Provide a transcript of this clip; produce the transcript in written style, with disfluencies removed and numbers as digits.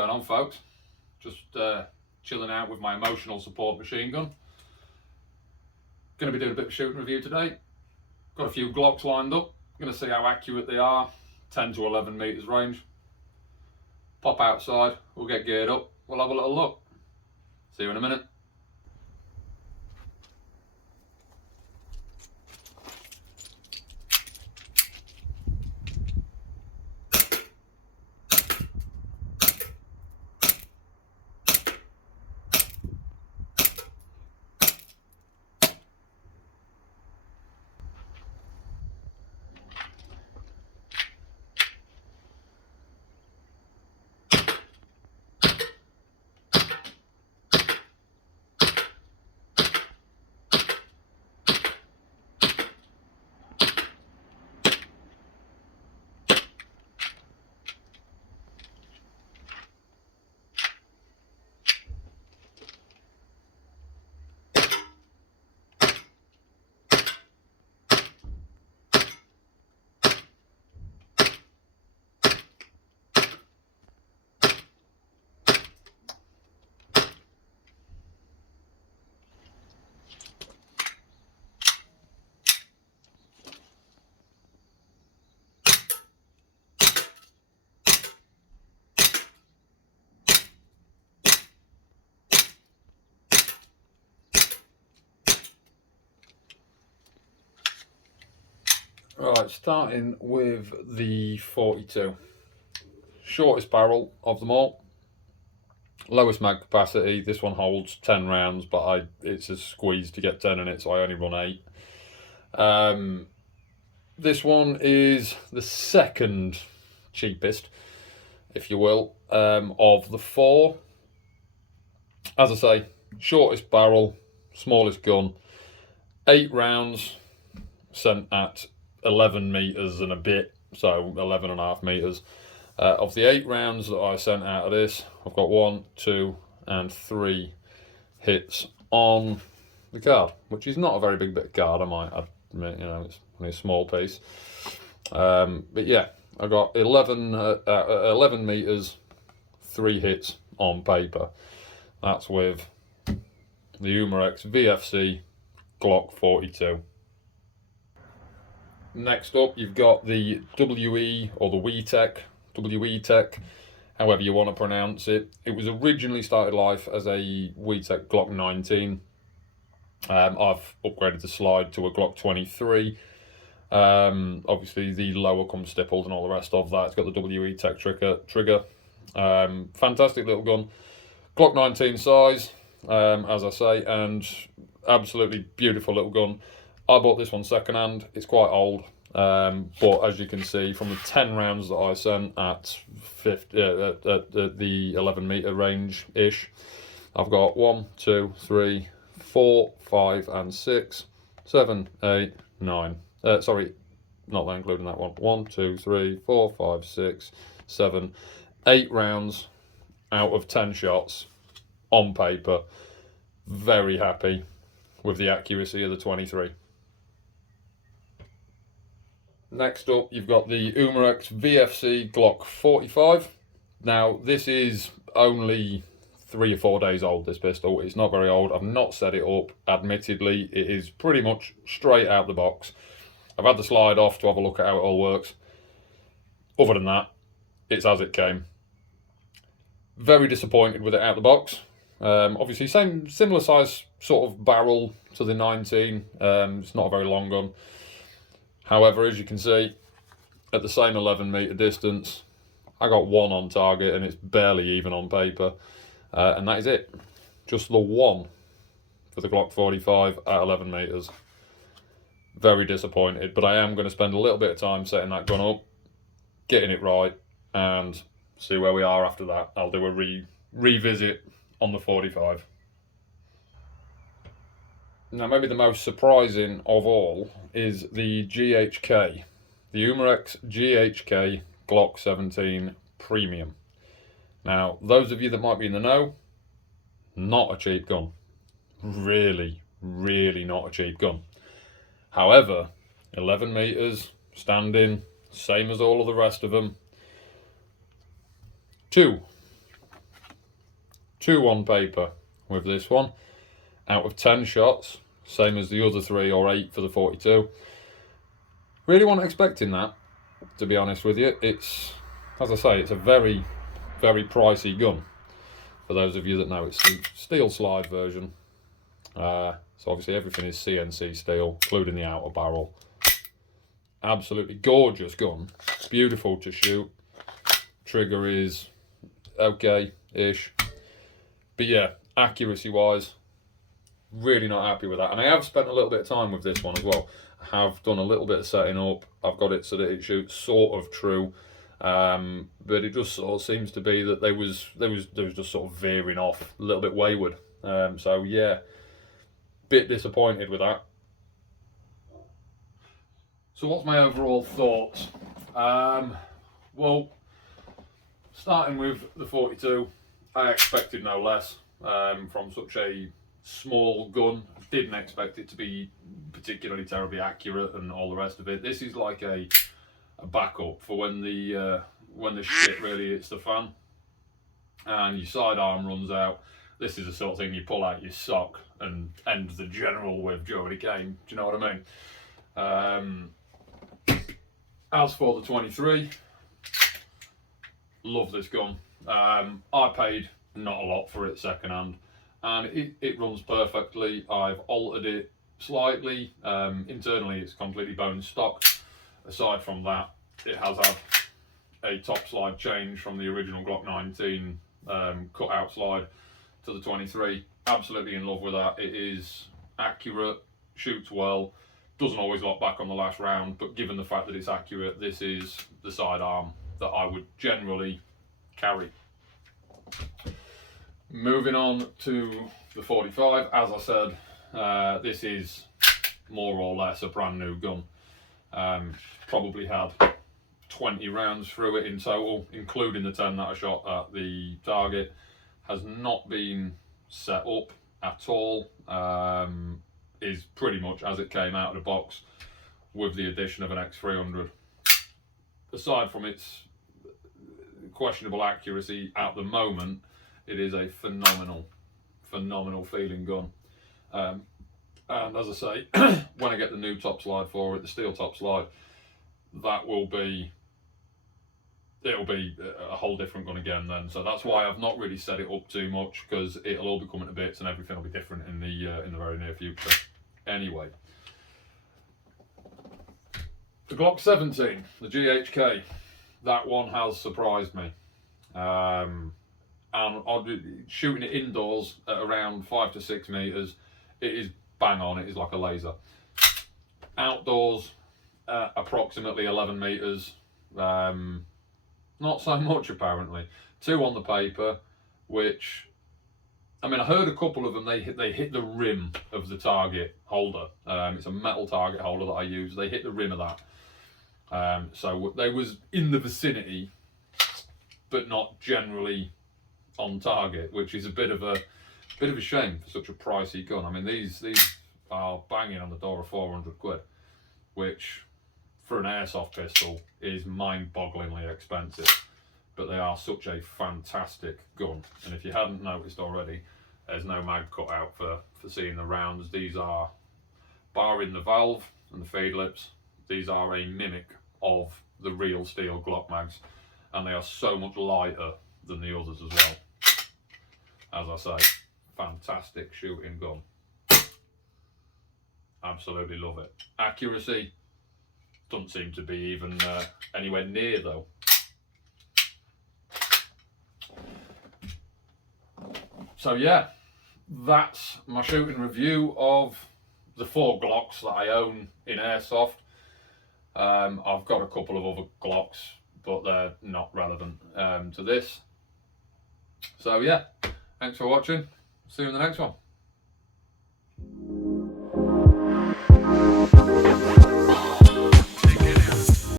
going on, folks? Just chilling out with my emotional support machine gun. Going to be doing a bit of shooting review today. Got a few Glocks lined up. Going to see how accurate they are. 10 to 11 meters range. Pop outside, we'll get geared up, we'll have a little look. See you in a minute. Right, starting with the 42. Shortest barrel of them all. Lowest mag capacity. This one holds 10 rounds, but it's a squeeze to get 10 in it, so I only run 8. This one is the second cheapest, if you will, of the 4. As I say, shortest barrel, smallest gun, 8 rounds, sent at 11 meters and a bit, so 11.5 meters. Of the 8 rounds that I sent out of this, I've got 1, 2, and 3 hits on the card, which is not a very big bit of card, I might admit. You know, it's only a small piece. But yeah, I got 11 meters, 3 hits on paper. That's with the Umarex VFC Glock 42. Next up, you've got the w.e.tech, however you want to pronounce it. It was originally started life as a w.e.tech Glock 19. I've upgraded the slide to a Glock 23. Obviously, the lower comes stippled and all the rest of that. It's got the w.e.tech trigger. Fantastic little gun. Glock 19 size, as I say, and absolutely beautiful little gun. I bought this one second-hand. It's quite old, but as you can see from the 10 rounds that I sent at the 11 meter range-ish, I've got 1, 2, 3, 4, 5, and 6, 7, 8, 9. Sorry, not that including that one. 1, 2, 3, 4, 5, 6, 7, 8 rounds out of 10 shots on paper. Very happy with the accuracy of the 23. Next up, you've got the Umarex VFC Glock 45. Now, this is only 3 or 4 days old, this pistol. It's not very old. I've not set it up. Admittedly, it is pretty much straight out the box. I've had the slide off to have a look at how it all works. Other than that, it's as it came. Very disappointed with it out the box. Obviously, similar size sort of barrel to the 19. It's not a very long gun. However, as you can see, at the same 11 meter distance, I got 1 on target and it's barely even on paper. And that is it. Just the 1 for the Glock 45 at 11 meters. Very disappointed, but I am going to spend a little bit of time setting that gun up, getting it right, and see where we are after that. I'll do a revisit on the 45. Now, maybe the most surprising of all is the GHK, the Umarex GHK Glock 17 Premium. Now, those of you that might be in the know, not a cheap gun. Really, really not a cheap gun. However, 11 meters, standing, same as all of the rest of them. 2 2 on paper with this one, out of 10 shots, same as the other 3 or 8 for the 42. Really wasn't expecting that, to be honest with you. It's, as I say, it's a very, very pricey gun. For those of you that know, it's the steel slide version. So obviously everything is CNC steel, including the outer barrel. Absolutely gorgeous gun, beautiful to shoot. Trigger is okay-ish. But yeah, accuracy-wise, really not happy with that. And I have spent a little bit of time with this one as well. I have done a little bit of setting up. I've got it so that it shoots sort of true. But it just sort of seems to be that they was just sort of veering off, a little bit wayward. So yeah, bit disappointed with that. So what's my overall thoughts? Well, starting with the 42, I expected no less from such a small gun. Didn't expect it to be particularly terribly accurate and all the rest of it. This is like a backup for when the shit really hits the fan and your sidearm runs out. This is the sort of thing you pull out your sock and end the general with during a game. Do you know what I mean? As for the 23, love this gun. I paid not a lot for it second hand, and it runs perfectly. I've altered it slightly. Internally, it's completely bone stock. Aside from that, it has had a top slide change from the original Glock 19 cut out slide to the 23. Absolutely in love with that. It is accurate, shoots well, doesn't always lock back on the last round, but given the fact that it's accurate, this is the sidearm that I would generally carry. Moving on to the 45, as I said, this is more or less a brand new gun. Probably had 20 rounds through it in total, including the 10 that I shot at the target. Has not been set up at all. Is pretty much as it came out of the box with the addition of an X300. Aside from its questionable accuracy at the moment, it is a phenomenal feeling gun. And as I say, when I get the new top slide for it, the steel top slide, it'll be a whole different gun again then. So that's why I've not really set it up too much, because it'll all be coming to bits and everything will be different in the very near future. Anyway, the Glock 17, the GHK, that one has surprised me. And shooting it indoors at around 5 to 6 meters, it is bang on. It is like a laser. Outdoors, approximately 11 meters. Not so much apparently. 2 on the paper, which, I mean, I heard a couple of them, they hit the rim of the target holder. It's a metal target holder that I use. They hit the rim of that. So they was in the vicinity, but not generally on target, which is a bit of a shame for such a pricey gun. I mean, these are banging on the door of 400 quid, which for an airsoft pistol is mind-bogglingly expensive, but they are such a fantastic gun. And if you hadn't noticed already, there's no mag cut out for seeing the rounds. These are, barring the valve and the feed lips, these are a mimic of the real steel Glock mags, and they are so much lighter than the others as well. As I say, fantastic shooting gun. Absolutely love it. Accuracy doesn't seem to be even anywhere near though. So yeah, that's my shooting review of the 4 Glocks that I own in airsoft. I've got a couple of other Glocks, but they're not relevant to this. So yeah, thanks for watching. See you in the next one.